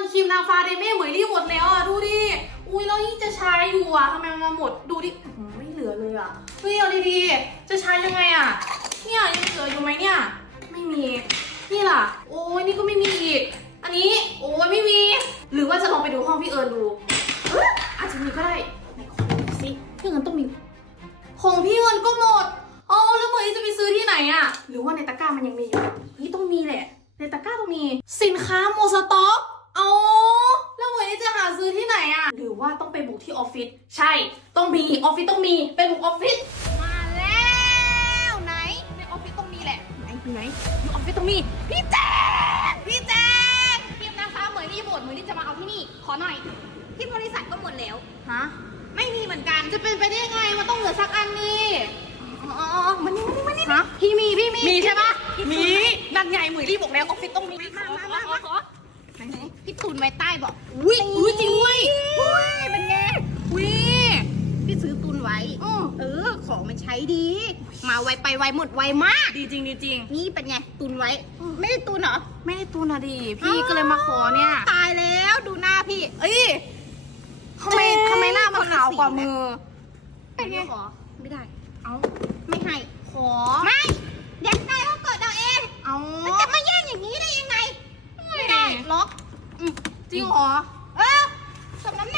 นครีมนางฟ้าเดเม่เหมยรี่หมดแล้วอะดูดิ อุ้ยแล้วยิ่งจะใช้อยู่อะทำไมมันมาหมดดูดิไม่เหลือเลยอะเฮ้ยเอาดีๆจะใช้ยังไงอะเนี่ยยังเหลืออยู่ไหมเนี่ย ไม่มี นี่ล่ะ โอ้ยนี่ก็ไม่มีอีกอันนี้โอ้ยไม่มี หรือว่าจะลองไปดูห้องพี่เอิญดูเอ้ยอาจจะมีก็ได้ไหนขอดูสิพี่เอิญต้องมีของพี่เอิญก็หมดอ๋อแล้วเหมยจะไปซื้อที่ไหนอะ หรือว่าในตะกร้ามันยังมีอยู่นี่ต้องมีแหละในตะกร้าต้องมีสินค้าหมดสต็อก ต้องไปบุกที่ออฟฟิศใช่ ต้องมีออฟฟิศต้องมีไปบุกออฟฟิศมาแล้วไหนในออฟฟิศต้องมีแหละไหนอยู่ไหนอยู่ออฟฟิศต้องมีพี่แจ๊คพี่แจ๊คเตรียมนะคะเหมยนี่หมดเหมยนี่จะมาเอาที่นี่ ขอหน่อย ที่บริษัทก็หมดแล้วฮะไม่มีเหมือนกันจะเป็นไปได้ยังไงมันต้องเหลือสักอันนี่อ๋อมันนี่มันนี่มันนี่ฮะพี่มีพี่มีมีใช่ปะพี่มีนั่นไงเหมยรีบบอกแล้วออฟฟิศต้องมีมามามาขอขอไหนไหน พี่ตุนไว้ใต้บอกอุ้ยอุ้ยจริงด้วยอุ้ยเป็นไงอุ้ยพี่ซื้อตุนไว้อือเออ ของมันใช้ดี มาไวไปไวหมดไวมาก ดีจริงดีจริง นี่เป็นไง ตุนไว้ ไม่ได้ตุนเหรอ ไม่ได้ตูนะดีพี่ก็เลยมาขอเนี่ย ตายแล้วดูหน้าพี่ เอ้ยทำไมเจ๊ทำไมหน้ามันขาวกว่ามือเป็นไงขอไม่ได้ จริงเหรอ เออสมน้ำหน้า